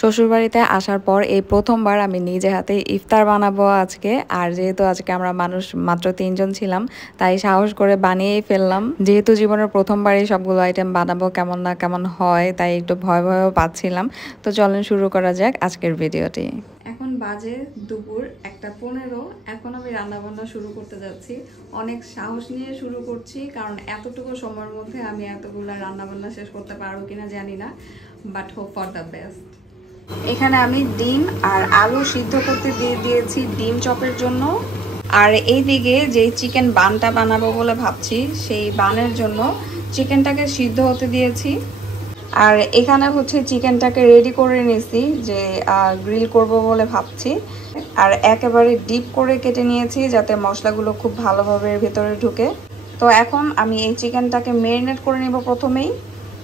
শ্বশুরবাড়িতে আসার পর এই প্রথমবার আমি নিজে হাতে ইফতার বানাবো আজকে। আর যেহেতু আজকে আমরা মানুষ মাত্র 3 জন ছিলাম, তাই সাহস করে বানিয়েই ফেললাম। যেহেতু জীবনের প্রথমবারই সবগুলো আইটেম বানাবো, কেমন না কেমন হয় তাই একটু ভয় ভয়ও পাচ্ছিলাম। তো চলেন শুরু করা যাক আজকের ভিডিওটি। এখন বাজে দুপুর 1:15। এখন আমি রান্নাবান্না শুরু করতে যাচ্ছি। অনেক সাহস নিয়ে শুরু করছি, কারণ এতটুকু সময়ের মধ্যে আমি এতগুলো রান্নাবান্না শেষ করতে পারবো কিনা জানি না, but hope for the best. এখানে আমি ডিম আর আলু সিদ্ধ করতে দিয়ে দিয়েছি ডিম চপের জন্য। আর এইদিকে যেই চিকেন বানটা বানাবো বলে ভাবছি, সেই বানের জন্য চিকেনটাকে সিদ্ধ হতে দিয়েছি। আর এখানে হচ্ছে চিকেনটাকে রেডি করে নিয়েছি যে গ্রিল করব বলে ভাবছি। আর একেবারে ডিপ করে কেটে নিয়েছি যাতে মশলাগুলো খুব ভালোভাবে ভেতরে ঢুকে। তো এখন আমি এই চিকেনটাকে ম্যারিনেট করে নেব প্রথমেই।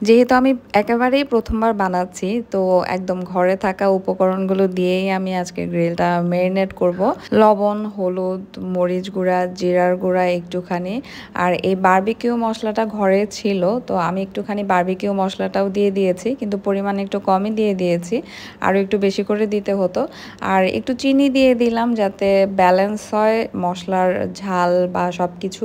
যেহেতু আমি একেবারেই প্রথমবার বানাচ্ছি, তো একদম ঘরে থাকা উপকরণগুলো দিয়েই আমি আজকে গ্রিলটা ম্যারিনেট করব। লবণ, হলুদ, মরিচ গুঁড়া, জিরার গুঁড়া একটুখানি, আর এই বারবিকিউ মশলাটা ঘরে ছিল, তো আমি একটুখানি বারবিকিউ মশলাটাও দিয়ে দিয়েছি, কিন্তু পরিমাণ একটু কমই দিয়ে দিয়েছি, আরও একটু বেশি করে দিতে হতো। আর একটু চিনি দিয়ে দিলাম যাতে ব্যালেন্স হয় মশলার ঝাল বা সব কিছু।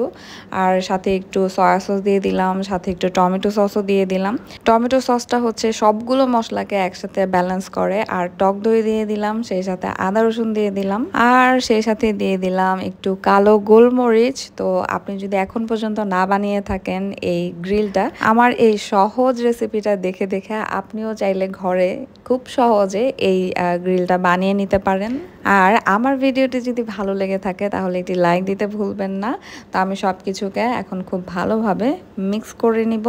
আর সাথে একটু সয়া সস দিয়ে দিলাম, সাথে একটু টমেটো সসও দিয়ে দিলাম। টমেটো সসটা হচ্ছে সবগুলো মশলাকে একসাথে ব্যালেন্স করে। আর টক দই দিয়ে দিলাম, সেই সাথে আদা রসুন দিয়ে দিলাম, আর সেই সাথে দিয়ে দিলাম একটু কালো গোলমরিচ। তো আপনি যদি এখন পর্যন্ত না বানিয়ে থাকেন এই গ্রিলটা, আমার এই সহজ রেসিপিটা দেখে দেখে আপনিও চাইলে ঘরে খুব সহজে এই গ্রিলটা বানিয়ে নিতে পারেন। আর আমার ভিডিওটি যদি ভালো লেগে থাকে তাহলে একটি লাইক দিতে ভুলবেন না। তো আমি সব কিছুকে এখন খুব ভালোভাবে মিক্স করে নিব।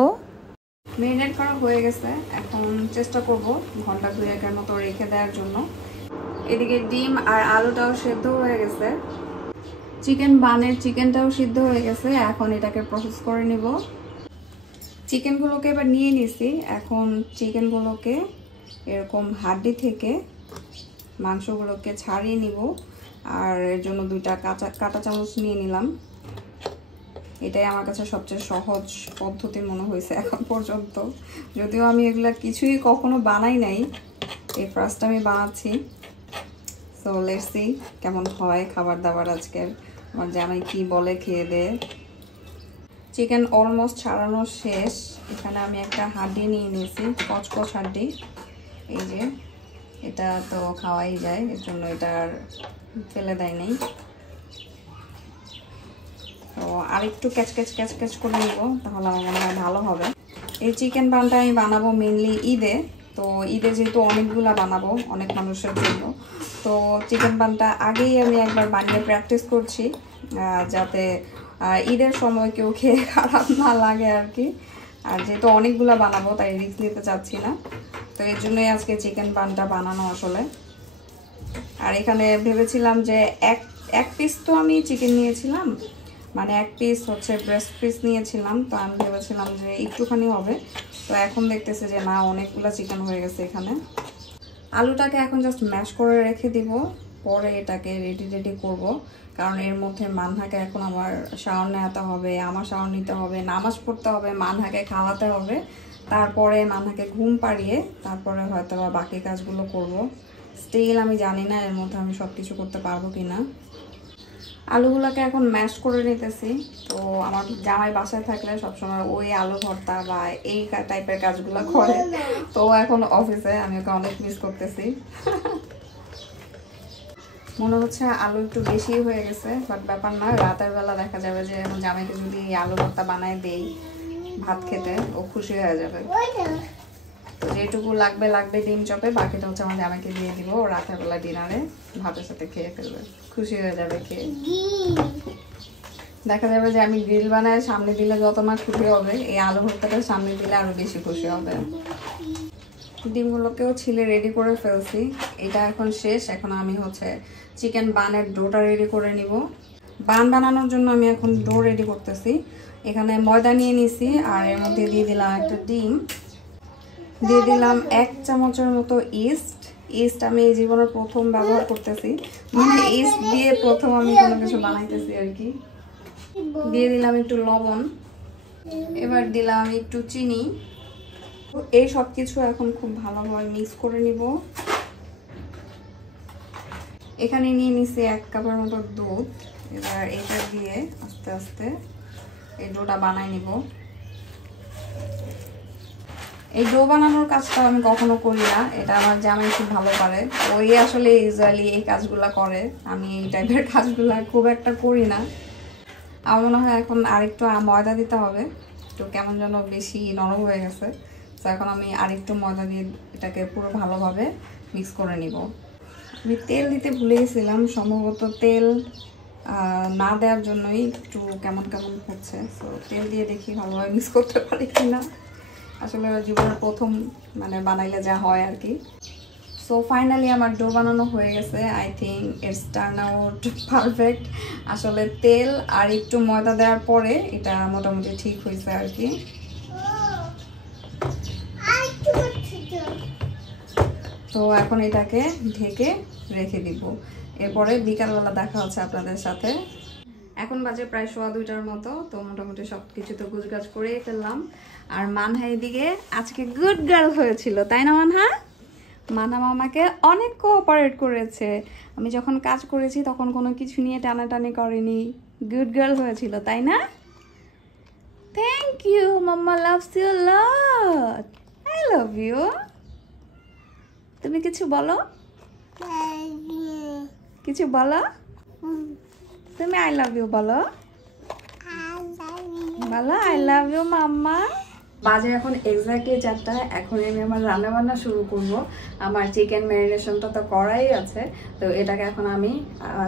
ম্যারিনেট করা হয়ে গেছে, এখন চেষ্টা করব ঘন্টা 2-1 মতো রেখে দেওয়ার জন্য। এদিকে ডিম আর আলুটাও সেদ্ধ হয়ে গেছে, চিকেন বানের চিকেনটাও সিদ্ধ হয়ে গেছে। এখন এটাকে প্রসেস করে নিব। চিকেনগুলোকে এবার নিয়ে নিছি। এখন চিকেনগুলোকে এরকম হাড্ডি থেকে মাংসগুলোকে ছাড়িয়ে নিব। আর এর জন্য 2টা কাঁটা চামচ নিয়ে নিলাম। এটাই আমার কাছে সবচেয়ে সহজ পদ্ধতি মনে হয়েছে এখন পর্যন্ত, যদিও আমি এগুলা কিছুই কখনো বানাই নাই, এই ফার্স্ট আমি বানাচ্ছি। সো লেটস সি কেমন হয় খাবার দাবার আজকের। আমার জামাই কি বলে খেয়ে দে। চিকেন অলমোস্ট ছাড়ানো শেষ। এখানে আমি একটা হাড্ডি নিয়ে নিয়েছি, কচকচ হাড্ডি। এই যে এটা তো খাওয়াই যায়, এর জন্য এটা আর ফেলে দেয় নাই। তো আর একটু ক্যাচ করে নিব, তাহলে আমার মনে হয় ভালো হবে। এই চিকেন বানটা আমি বানাবো মেনলি ঈদে। তো ঈদে যেহেতু অনেকগুলা বানাবো অনেক মানুষের জন্য, তো চিকেন বানটা আগেই আমি একবার বানিয়ে প্র্যাকটিস করছি, যাতে ঈদের সময় কেউ খেয়ে খারাপ না লাগে আর কি। আর যেহেতু অনেকগুলা বানাবো তাই রিস্ক নিতে চাচ্ছি না, তো এর জন্যই আজকে চিকেন বানটা বানানো আসলে। আর এখানে ভেবেছিলাম যে এক পিস তো আমি চিকেন নিয়েছিলাম, মানে 1 পিস হচ্ছে ব্রেস্ট পিস নিয়েছিলাম, তো আমি ভেবেছিলাম যে একটুখানি হবে। তো এখন দেখতেছি যে না, অনেকগুলো চিকেন হয়ে গেছে এখানে। আলুটাকে এখন জাস্ট ম্যাশ করে রেখে দিব, পরে এটাকে রেডি করব। কারণ এর মধ্যে মানহাকে এখন আমার শাওয়ার নেওয়াতে হবে, আমার শাওয়ার নিতে হবে, নামাজ পড়তে হবে, মানহাকে খাওয়াতে হবে, তারপরে মানহাকে ঘুম পাড়িয়ে তারপরে হয়তো বা বাকি কাজগুলো করব। স্টিল আমি জানি না এর মধ্যে আমি সব কিছু করতে পারবো কিনা। আলুগুলোকে এখন ম্যাশ করে নিতেছি। তো আমার জামাই বাসায় থাকলে সবসময় ওই আলু ভর্তা বা এই টাইপের কাজগুলো করে, তো এখন অফিসে, আমি ওকে অনেক মিস করতেছি। মনে হচ্ছে আলু একটু বেশি হয়ে গেছে, বাট ব্যাপার না, রাতের বেলা দেখা যাবে যে এখন জামাইকে যদি আলু ভর্তা বানায় দেই ভাত খেতে, ও খুশি হয়ে যাবে। তো যেটুকু লাগবে ডিম চপে, বাকিটা হচ্ছে আমার জামাইকে দিয়ে দিব, ও রাতের বেলা ডিনারে ভাতের সাথে খেয়ে ফেলবে, খুশি হয়ে যাবে খেয়ে। দেখা যাবে যে আমি গ্রিল বানায় সামনে দিলে যত না খুশি হবে, এই আলু ভর্তাটা সামনে দিলে আরো বেশি খুশি হবে। ডিমগুলোকেও ছিলে রেডি করে ফেলছি। এটা এখন শেষ। এখন আমি হচ্ছে চিকেন বানের ডোটা রেডি করে নিব। বান বানানোর জন্য আমি এখন ডো রেডি করতেছি। এখানে ময়দা নিয়ে নিছি, আর এর মধ্যে দিয়ে দিলাম একটা ডিম, দিয়ে দিলাম 1 চামচের মতো ইস্ট আমি এই জীবনের প্রথম ব্যবহার করতেছি, মানে ইস্ট দিয়ে প্রথম আমি কোনো কিছু বানাইতেছি আর কি। দিয়ে দিলাম একটু লবণ, এবার দিলাম আমি একটু চিনি। এই সব কিছু এখন খুব ভালোভাবে মিক্স করে নিব। এখানে নিয়ে নিছি 1 কাপের মতো দুধ। এবার এটা দিয়ে আস্তে আস্তে এই ডোটা বানাই নিব। এই ডো বানানোর কাজটা আমি কখনো করি না, এটা আমার জামাই খুব ভালো পারে। ওই আসলে ইউজুয়ালি এই কাজগুলা করে, আমি এই টাইপের কাজগুলা খুব একটা করি না। আমার মনে হয় এখন আরেকটু ময়দা দিতে হবে, তো কেমন যেন বেশি নরম হয়ে গেছে। তো এখন আমি আরেকটু ময়দা দিয়ে এটাকে পুরো ভালোভাবে মিক্স করে নিব। আমি তেল দিতে ভুলে গেছিলাম, সম্ভবত তেল না দেওয়ার জন্যই একটু কেমন কেমন হচ্ছে। তো তেল দিয়ে দেখি ভালোভাবে মিক্স করতে পারি কিনা। আসলে জীবনের প্রথম মানে বানাইলে যা হয় আর কি। সো ফাইনালি আমার ডো বানানো হয়ে গেছে। I think it's turn out perfect. আসলে তেল আর একটু ময়দা দেওয়ার পরে এটা মোটামুটি ঠিক হয়েছে আর কি। তো এখন এটাকে ঢেকে রেখে দিব, এরপরে বিকালবেলা দেখা হচ্ছে আপনাদের সাথে। এখন বাজে প্রায় 2:15টার মতো। তো মোটামুটি সব কিছু তো গুজগাজ করেই ফেললাম। আর মানহা এদিকে আজকে গুড গার্ল হয়েছিল, তাই না মানহা? মানহা মামাকে অনেক কোঅপারেট করেছে। আমি যখন কাজ করেছি তখন কোনো কিছু নিয়ে টানাটানি করেনি, গুড গার্ল হয়েছিল, তাই না? Thank you, mamma loves you a lot. I love you. তুমি কিছু বলো, কিছু বলো। তুমি আই লাভ ইউ বলো, বলো আই লাভ ইউ মাম্মা। বাজে এখন এক্স্যাক্টলি 4টা। এখন আমি আমার রান্না বান্না শুরু করব। আমার চিকেন ম্যারিনেশনটা তো করাই আছে, তো এটাকে এখন আমি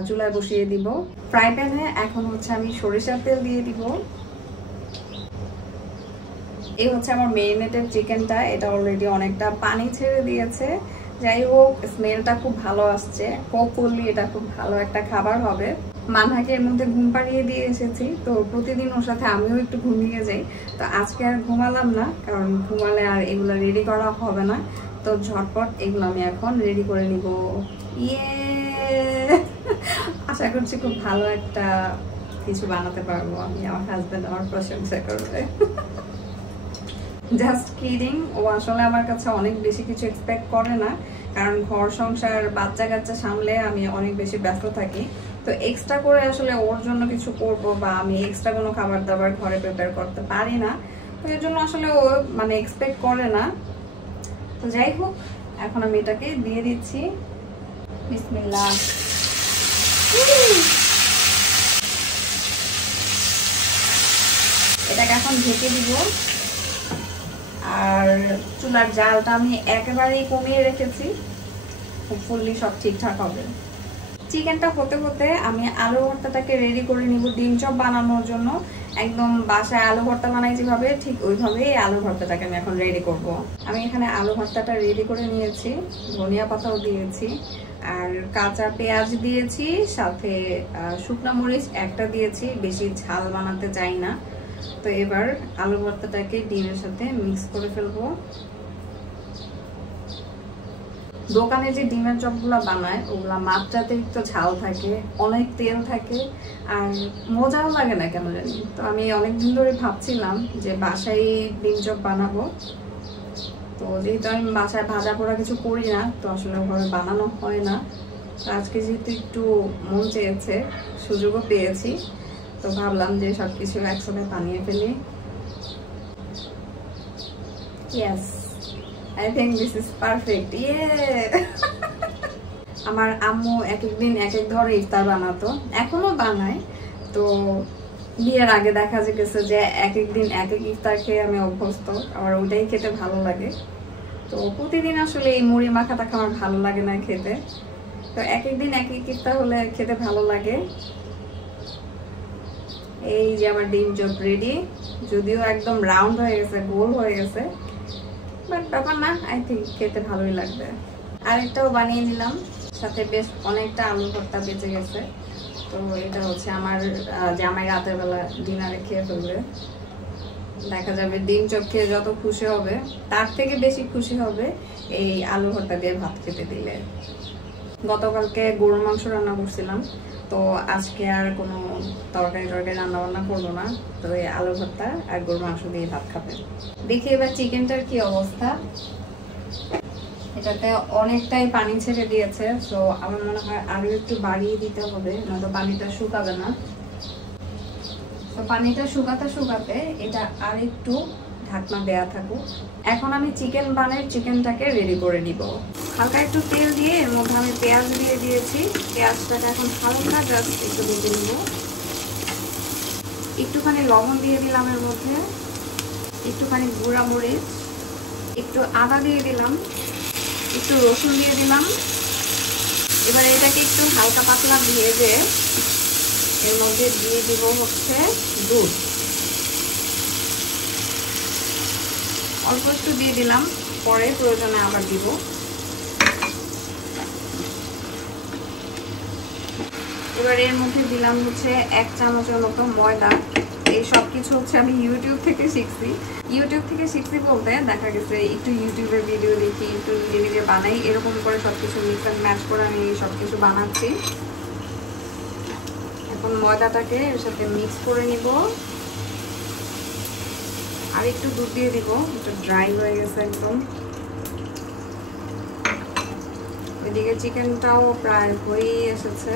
চুলায় বসিয়ে দিব। ফ্রাই প্যানে এখন হচ্ছে আমি সরিষার তেল দিয়ে দিব। এই হচ্ছে আমার মেরিনেটেড চিকেনটা, এটা অলরেডি অনেকটা পানি ছেড়ে দিয়েছে। যাই হোক, স্মেলটা খুব ভালো আসছে। হোপফুলি এটা খুব ভালো একটা খাবার হবে। মানহাকে এর মধ্যে ঘুম পাড়িয়ে দিয়ে এসেছি, তো প্রতিদিন ওর সাথে আমিও একটু ঘুমিয়ে যাই। তো আজকে আর ঘুমালাম না, কারণ ঘুমালে আর এগুলো রেডি করা হবে না। তো ঝটপট এগুলো আমি এখন রেডি করে নিব। ইয়ে, আশা করছি খুব ভালো একটা কিছু বানাতে পারবো আমি, আমার হাজবেন্ড আমার প্রশংসা করবে। Just kidding. ও আসলে আমার কাছে অনেক বেশি কিছু এক্সপেক্ট করে না, কারণ ঘর সংসার বাচ্চা কাচ্চা সামলে আমি অনেক বেশি ব্যস্ত থাকি। তো এক্সট্রা করে আসলে ওর জন্য কিছু করব বা আমি এক্সট্রা কোনো খাবার দাবার ঘরে প্রিপেয়ার করতে পারি না, তো এর জন্য আসলে ও মানে এক্সপেক্ট করে না। তো যাই হোক, এখন আমি এটাকে দিয়ে দিচ্ছি। বিসমিল্লাহ। এটাকে এখন ঢেকে দিব। আর চুলার জালটা আমি একেবারেই কমিয়ে রেখেছি, হোপফুলি সব ঠিকঠাক হবে। চিকেনটা হতে হতে আমি আলু ভর্তাটাকে রেডি করে নিব ডিম চপ বানানোর জন্য। একদম বাসায় আলু ভর্তা বানাই যেভাবে, ঠিক ওইভাবেই আলু ভর্তাটাকে আমি এখন রেডি করব। আমি এখানে আলু ভর্তাটা রেডি করে নিয়েছি, ধনিয়া পাতাও দিয়েছি, আর কাঁচা পেঁয়াজ দিয়েছি, সাথে শুকনো মরিচ একটা দিয়েছি। বেশি ঝাল বানাতে চাই না। তো এবার আলু ভর্তাটাকে ডিমের সাথে মিক্স করে ফেলবো। দোকানে যে ডিমের চপগুলো বানায় ওগুলা মাত্রাতিরিক্ত ঝাল থাকে, অনেক তেল থাকে, আর মজাও লাগে না কেন জানি। তো আমি অনেকদিন ধরে ভাবছিলাম যে বাসায় ডিম চপ বানাবো। তো যেহেতু আমি বাসায় ভাজা পোড়া কিছু করি না, তো আসলে ওভাবে বানানো হয় না। তো আজকে যেহেতু একটু মন চেয়েছে, সুযোগও পেয়েছি, তো ভাবলাম যে সবকিছু একসাথে বানিয়ে ফেলি। Yes, I think this is perfect. আমার আম্মু এক একদিন এক এক ধরনের ইফতার বানাতো, এখনো বানায়। তো বিয়ের আগে দেখা গেছে যে এক একদিন এক এক ইফতার খেয়ে আমি অভ্যস্ত, আমার ওটাই খেতে ভালো লাগে। তো প্রতিদিন আসলে এই মুড়ি মাখা টাখা আমার ভালো লাগে না খেতে, তো এক একদিন এক এক ইফতার হলে খেতে ভালো লাগে। এই যে আমার ডিম চপ রেডি, যদিও একদম রাউন্ড হয়ে গেছে, গোল হয়ে গেছে, বাট ব্যাপার না, আই থিঙ্ক খেতে ভালোই লাগবে। আরেকটাও বানিয়ে নিলাম, সাথে বেশ অনেকটা আলু ভর্তা বেঁচে গেছে। তো এটা হচ্ছে আমার জামাই রাতের বেলা ডিনারে খেয়ে ফেলবে। দেখা যাবে ডিম চপ খেয়ে যত খুশি হবে তার থেকে বেশি খুশি হবে এই আলু ভর্তা দিয়ে ভাত খেতে দিলে। গতকালকে গরুর মাংস রান্না করছিলাম, তো আজকে আর কোনো তরকারি রান্না বান্না করবো না। তো এই আলু ভর্তা আর গরুর মাংস দিয়ে ভাত খাবে। দেখি এবার চিকেনটার কি অবস্থা। এটাতে অনেকটাই পানি ছেড়ে দিয়েছে, সো আমার মনে হয় আরো একটু বাড়িয়ে দিতে হবে, নয়তো পানিটা শুকাবে না। তো পানিটা শুকাতে শুকাতে এটা আর একটু ঢাকনা দেয়া থাকুক। এখন আমি চিকেন বানের চিকেনটাকে রেডি করে নিব। হালকা একটু তেল দিয়ে এর মধ্যে আমি পেঁয়াজ দিয়ে দিয়েছি। পেঁয়াজটাকে এখন হালকা জাস্ট একটু ভেজে নিব। একটুখানি লবণ দিয়ে দিলাম এর মধ্যে, একটুখানি গুঁড়া মরিচ, একটু আদা দিয়ে দিলাম, একটু রসুন দিয়ে দিলাম। এবার এটাকে একটু হালকা পাতলা ভেজে এর মধ্যে দিয়ে দিব হচ্ছে দুধ। অল্প একটু দিয়ে দিলাম, পরে প্রয়োজনে আবার দিব। এবার এর মধ্যে দিলাম হচ্ছে 1 চামচের মতো ময়দা। এই সব কিছু হচ্ছে আমি ইউটিউব থেকে শিখছি। ইউটিউব থেকে শিখছি বলতে দেখা গেছে একটু ইউটিউবের ভিডিও দেখি, একটু নিজে নিজে বানাই, এরকম করে সবকিছু মিক্স অ্যান্ড ম্যাচ করে আমি সবকিছু বানাচ্ছি। এখন ময়দাটাকে এর সাথে মিক্স করে নিব, আর একটু দুধ দিয়ে দিব, একটু ড্রাই হয়ে গেছে একদম। এদিকে চিকেনটাও প্রায় হয়েই এসেছে।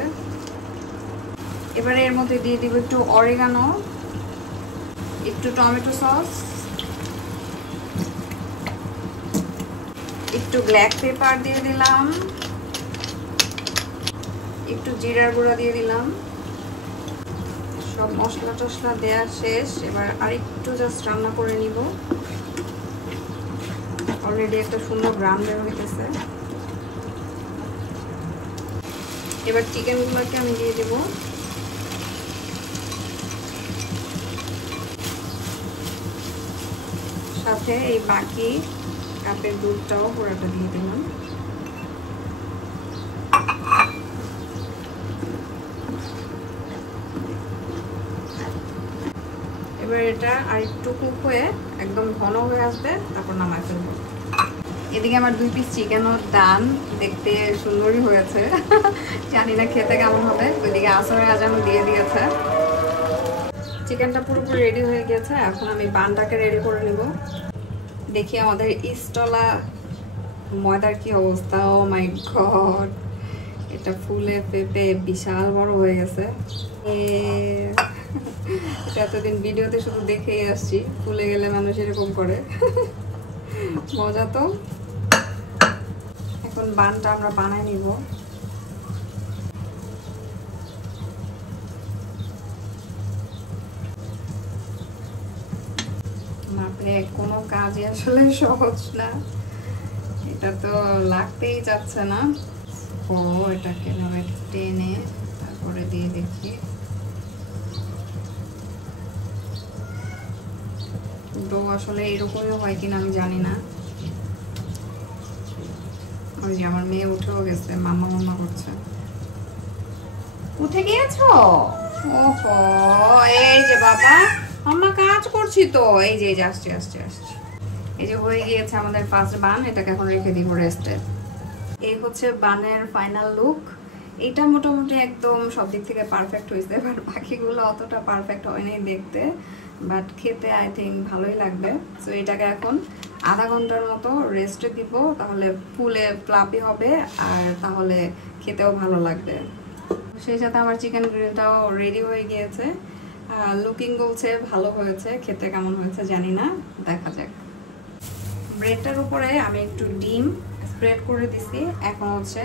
এবারে এর মধ্যে দিয়ে দিব একটু অরিগানো, একটু টমেটো সস, একটু ব্ল্যাক পেপার দিয়ে দিলাম, একটু জিরার গুঁড়া দিয়ে দিলাম। সব মশলা টশলা দেওয়া শেষ। এবার আরেকটু জাস্ট রান্না করে নিব। অলরেডি একটা সুন্দর গ্রান বের হইতেছে। এবার চিকেনগুলোকে আমি দিয়ে দেব। সাথে এই বাকি কাপের দুধটাও পুরোটা দিয়ে দিলাম। এবার এটা আর একটু কুক হয়ে একদম ঘন হয়ে আসবে, তারপর নামাই ফেলবো। এদিকে আমার 2 পিস চিকেনও ডান, দেখতে সুন্দরই হয়েছে। জানি না খেতে কেমন হবে। ওইদিকে আসরের আজানও দিয়ে দিয়েছে। চিকেনটা পুরোপুরি রেডি হয়ে গেছে। এখন আমি বানটাকে রেডি করে নিব। দেখি আমাদের ইস্টলা ময়দার কি অবস্থা। ও মাই গড, এটা ফুলে পেঁপে বিশাল বড় হয়ে গেছে। এটা এতদিন ভিডিওতে শুধু দেখেই আসছি, ফুলে গেলে মানুষ এরকম করে। মজা তো। এখন বানটা আমরা বানাই নিব। মাপলে কোনো কাজই আসলে সহজ না, এটা তো লাগতেই যাচ্ছে না। ও এটাকে এভাবে টেনে তারপরে দিয়ে দেখি। ডো আসলে এরকমই হয় কিনা আমি জানি না। ওই যে আমার মেয়ে উঠেও গেছে, মাম্মা মাম্মা করছে। উঠে গিয়েছো? ওহো, এই যে বাবা, মাম্মা কাজ করছি তো। এই যে আসছে আসছে আসছে। এই যে হয়ে গিয়েছে আমাদের ফার্স্ট বান। এটাকে এখন রেখে দিব রেস্টে। এই হচ্ছে বানের ফাইনাল লুক। এটা মোটামুটি একদম সব দিক থেকে পারফেক্ট হয়েছে, বাট বাকিগুলো অতটা পারফেক্ট হয়নি দেখতে, বাট খেতে আই থিঙ্ক ভালোই লাগবে। সো এটাকে এখন আধা ঘন্টার মতো রেস্টে দিব, তাহলে ফুলে ফ্লাফি হবে আর তাহলে খেতেও ভালো লাগবে। সেই সাথে আমার চিকেন গ্রিলটাও রেডি হয়ে গিয়েছে। লুকিং বলছে ভালো হয়েছে, খেতে কেমন হয়েছে জানি না, দেখা যাক। ব্রেডটার উপরে আমি একটু ডিম স্প্রেড করে দিছি। এখন হচ্ছে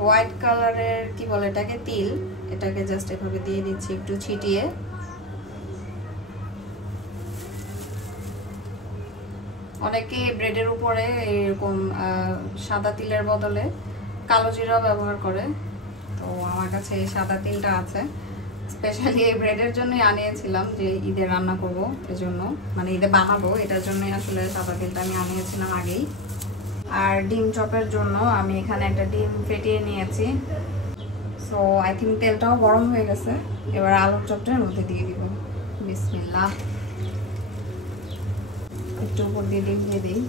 হোয়াইট কালারের কি বলে এটাকে, তিল, এটাকে জাস্ট এভাবে দিয়ে দিচ্ছি একটু ছিটিয়ে। অনেকে ব্রেডের উপরে এরকম সাদা তিলের বদলে কালো জিরা ব্যবহার করে, তো আমার কাছে এই সাদা তিলটা আছে। স্পেশালি এই ব্রেডের জন্যই আনিয়েছিলাম, যে ঈদে রান্না করবো এজন্য, মানে ঈদে বানাবো এটার জন্যই আসলে সাদা তিলটা আমি আনিয়েছিলাম আগেই। আর ডিম চপের জন্য আমি এখানে একটা ডিম ফেটিয়ে নিয়েছি। সো আই থিঙ্ক তেলটাও গরম হয়ে গেছে। এবার আলুর চপটার মধ্যে দিয়ে দিব। বিসমিল্লাহ। একটু উপর দিয়ে ডিম দিয়ে দিই।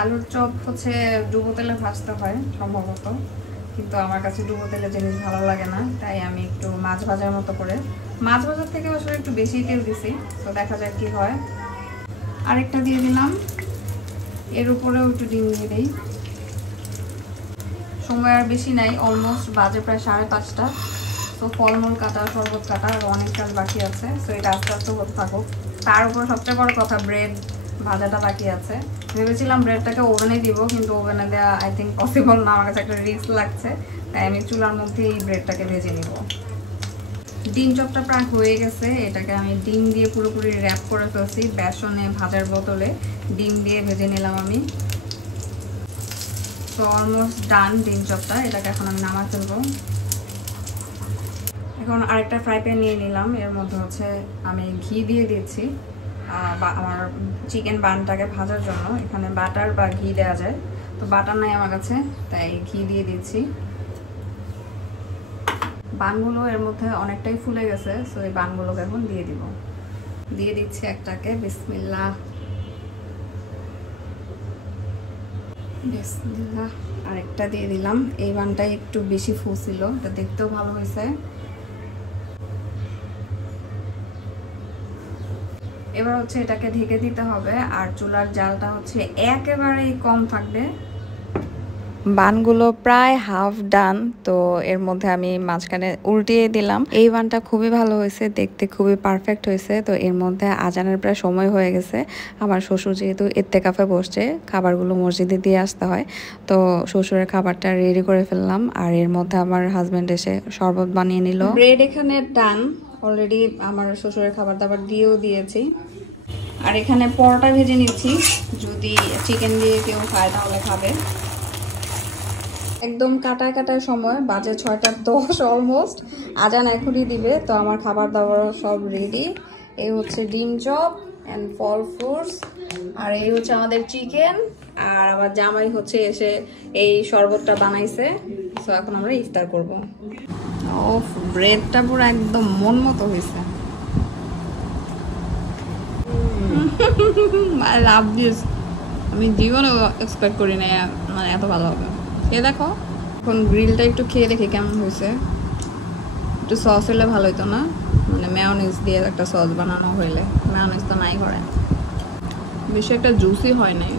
আলুর চপ হচ্ছে ডুবো তেলে ভাজতে হয় সম্ভবত, কিন্তু আমার কাছে ডুবো তেলের জিনিস ভালো লাগে না, তাই আমি একটু মাছ ভাজার মতো করে, মাছ ভাজার থেকে আসলে একটু বেশি তেল দিছি। তো দেখা যাক কি হয়। আরেকটা দিয়ে দিলাম, এর উপরেও একটু ডিম দিয়ে দিই। সময় আর বেশি নাই, অলমোস্ট বাজে প্রায় 5:30। তো ফলমূল কাটা, শরবত কাটা আর অনেক কাজ বাকি আছে। তো এটা আস্তে আস্তে হতে থাকুক। তার উপর সবচেয়ে বড় কথা, ব্রেড ভাজাটা বাকি আছে। ভেবেছিলাম ব্রেডটাকে ওভেনে দিব, কিন্তু ওভেনে দেওয়া আই থিঙ্ক পসিবল না, আমার কাছে একটা রিস্ক লাগছে। তাই আমি চুলার মধ্যে এই ব্রেডটাকে ভেজে নিব। ডিম চপটা প্রায় হয়ে গেছে, এটাকে আমি ডিম দিয়ে পুরোপুরি র্যাপ করে ফেলছি। বেসনে ভাজার বোতলে ডিম দিয়ে ভেজে নিলাম আমি। তো অলমোস্ট ডান ডিম চপটা, এটাকে এখন আমি নামা ফেলবো। এখন আরেকটা ফ্রাই প্যান নিয়ে নিলাম, এর মধ্যে হচ্ছে আমি ঘি দিয়ে দিচ্ছি আমার চিকেন বানটাকে ভাজার জন্য। এখানে বাটার বা ঘি দেওয়া যায়, তো বাটার নাই আমার কাছে, তাই ঘি দিয়ে দিচ্ছি। বানগুলো এর মধ্যে অনেকটাই ফুলে গেছে, সো এই বানগুলোকে এখন দিয়ে দিব। দিয়ে দিচ্ছি একটাকে, বিসমিল্লাহ বিসমিল্লাহ। আরেকটা দিয়ে দিলাম। এই বানটাই একটু বেশি ফুলছিল, এটা দেখতেও ভালো হয়েছে। এবার হচ্ছে এটাকে ঢেকে দিতে হবে, আর চুলার জালটা হচ্ছে একেবারেই কম থাকবে। বানগুলো প্রায় হাফ ডান, তো এর মধ্যে আমি মাঝখানে উল্টিয়ে দিলাম। এই বানটা খুবই ভালো হয়েছে, দেখতে খুবই পারফেক্ট হয়েছে। তো এর মধ্যে আজানের প্রায় সময় হয়ে গেছে। আমার শ্বশুর যেহেতু ইত্তেকাফে বসছে, খাবারগুলো মসজিদে দিয়ে আসতে হয়, তো শ্বশুরের খাবারটা রেডি করে ফেললাম। আর এর মধ্যে আমার হাজব্যান্ড এসে শরবত বানিয়ে নিল। ব্রেড এখানে ডান অলরেডি, আমার শ্বশুরের খাবার দাবার দিয়েও দিয়েছি। আর এখানে পরোটা ভেজে নিচ্ছি, যদি চিকেন দিয়ে কেউ খায় তাহলে খাবে। একদম কাটায় কাটায় সময়, বাজে 6:10 অলমোস্ট। আজান এখনই দিবে, তো আমার খাবার দাবারও সব রেডি। এই হচ্ছে ডিম চপ অ্যান্ড ফল ফ্রুটস, আর এই হচ্ছে আমাদের চিকেন। আর আমার জামাই হচ্ছে এসে এই শরবতটা বানাইছে। তো এখন আমরা ইফতার করব। ও ব্রেডটা পুরো একদম মন মতো হয়েছে। I love this. আমি জীবনে এক্সপেক্ট করি না মানে এত ভালো হবে। খেয়ে দেখো। এখন গ্রিলটা একটু খেয়ে দেখি কেমন হয়েছে। একটু সস হলে ভালো হতো না, মানে মেয়োনিজ দিয়ে একটা সস বানানো হইলে। মেয়োনিজ তো নাই করে, বেশি একটা জুসি হয় নাই,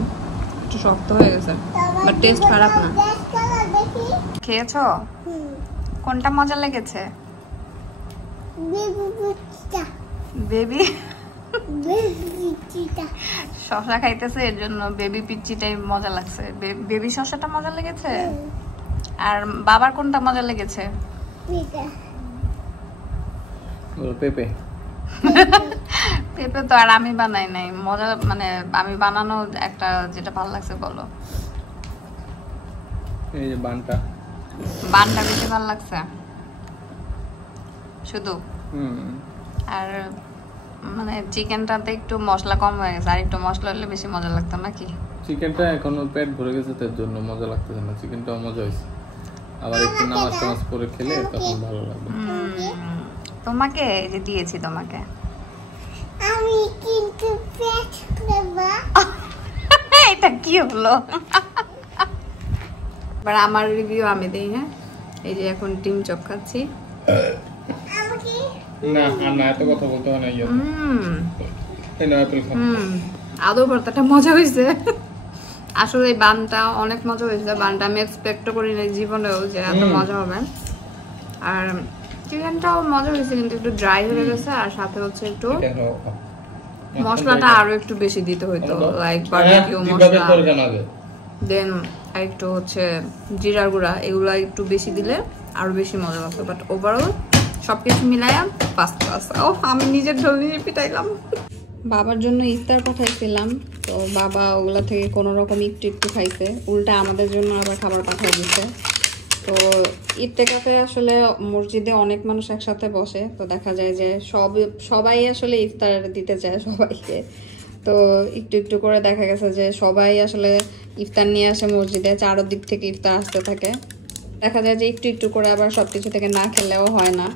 একটু শক্ত হয়ে গেছে, বাট টেস্ট খারাপ না। খেয়েছো? কোনটা মজা লেগেছে? বেবি শশা খাইতেছে, এর জন্য বেবি পিচ্চিটাই মজা লাগছে। বেবি শশাটা মজা লেগেছে। আর বাবার কোনটা মজা লেগেছে? পেঁপে। পেঁপে তো আর আমি বানাই নাই, মজা মানে আমি বানানো একটা যেটা ভালো লাগছে বলো। এই যে বানটা বেশি ভালো লাগছে শুধু। আর মানে চিকেনটাতে একটু মশলা কম হয়ে গেছে, আর একটু মশলা হলে বেশি মজা লাগতো নাকি? চিকেনটা এখনো পেট ভরে গেছে, তার জন্য মজা লাগতেছে না। চিকেনটাও মজা হয়েছে, আবার একটু নামাজ টামাজ করে খেলে তখন ভালো লাগবে। তোমাকে এই যে দিয়েছি তোমাকে, আমি কিন্তু পেট নেবা। এটা কি হলো? এবার আমার রিভিউ আমি দেই। হ্যাঁ, এই যে এখন ডিম চপ খাচ্ছি। না না, এত কথা বলতে হয় না। আদৌ ভর্তাটা মজা হয়েছে। আসলে এই বানটা অনেক মজা হয়েছে। বানটা আমি এক্সপেক্ট করি না জীবনেও যে এত মজা হবে। আর চিকেনটাও মজা হয়েছে, কিন্তু একটু ড্রাই হয়ে গেছে। আর সাথে হচ্ছে একটু মশলাটা আরো একটু বেশি দিতে হইতো, লাইক বারবিকিউ মশলা, দেন আর একটু হচ্ছে জিরার গুঁড়া, এগুলো একটু বেশি দিলে আরো বেশি মজা লাগতো। বাট ওভারঅল সবকিছু মিলাইয়া ফার্স্ট ক্লাস। ও আমি নিজের ঢোল নিয়ে পিটাইলাম। বাবার জন্য ইফতার পাঠাইছিলাম, তো বাবা ওগুলা থেকে কোনো রকম একটু একটু খাইছে, উল্টা আমাদের জন্য আবার খাবার পাঠাই দিচ্ছে। তো ইফতেকাফে আসলে মসজিদে অনেক মানুষ একসাথে বসে, তো দেখা যায় যে সবাই আসলে ইফতার দিতে চায় সবাইকে। তো একটু একটু করে দেখা গেছে যে সবাই আসলে ইফতার নিয়ে আসে মসজিদে, চারদিক থেকে ইফতার আসতে থাকে। দেখা যায় যে একটু একটু করে আবার সব কিছু থেকে না খেলেও হয় না,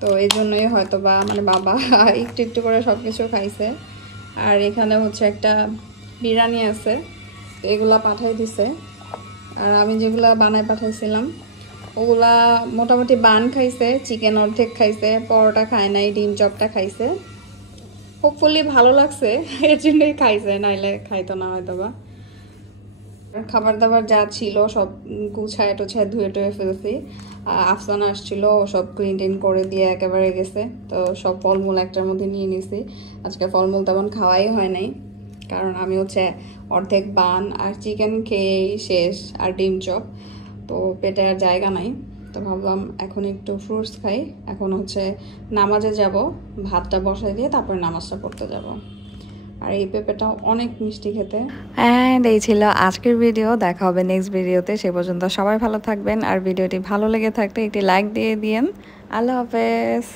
তো এই জন্যই হয়তো বা মানে বাবা একটু একটু করে সব কিছু খাইছে। আর এখানে হচ্ছে একটা বিরিয়ানি আছে, তো এগুলা পাঠাই দিছে। আর আমি যেগুলা বানায় পাঠাইছিলাম ওগুলা মোটামুটি বান খাইছে, চিকেন অর্ধেক খাইছে, পরোটা খায় নাই, ডিম চপটা খাইছে। হোপফুলি ভালো লাগছে, এর জন্যই খাইছে, নাইলে খাইতো না হয়তো বা। খাবার দাবার যা ছিল সব গুছায় টুছায় ধুয়ে টুয়ে ফেলছি। আফসানা আসছিল, সব ক্লিন টিন করে দিয়ে একেবারে গেছে। তো সব ফলমূল একটার মধ্যে নিয়ে নিছি। আজকে ফলমূল তেমন খাওয়াই হয় নাই, কারণ আমি হচ্ছে অর্ধেক বান আর চিকেন খেয়েই শেষ, আর ডিম চপ, তো পেটে আর জায়গা নাই। তো ভাবলাম এখন একটু ফ্রুটস খাই। এখন হচ্ছে নামাজে যাব, ভাতটা বসাই দিয়ে তারপরে নামাজটা পড়তে যাব। আর এই পেঁপেটাও অনেক মিষ্টি খেতে। অ্যান্ড এই ছিল আজকের ভিডিও। দেখা হবে নেক্সট ভিডিওতে। সে পর্যন্ত সবাই ভালো থাকবেন, আর ভিডিওটি ভালো লেগে থাকলে একটি লাইক দিয়ে দিয়েন। আল্লাহ হাফেজ।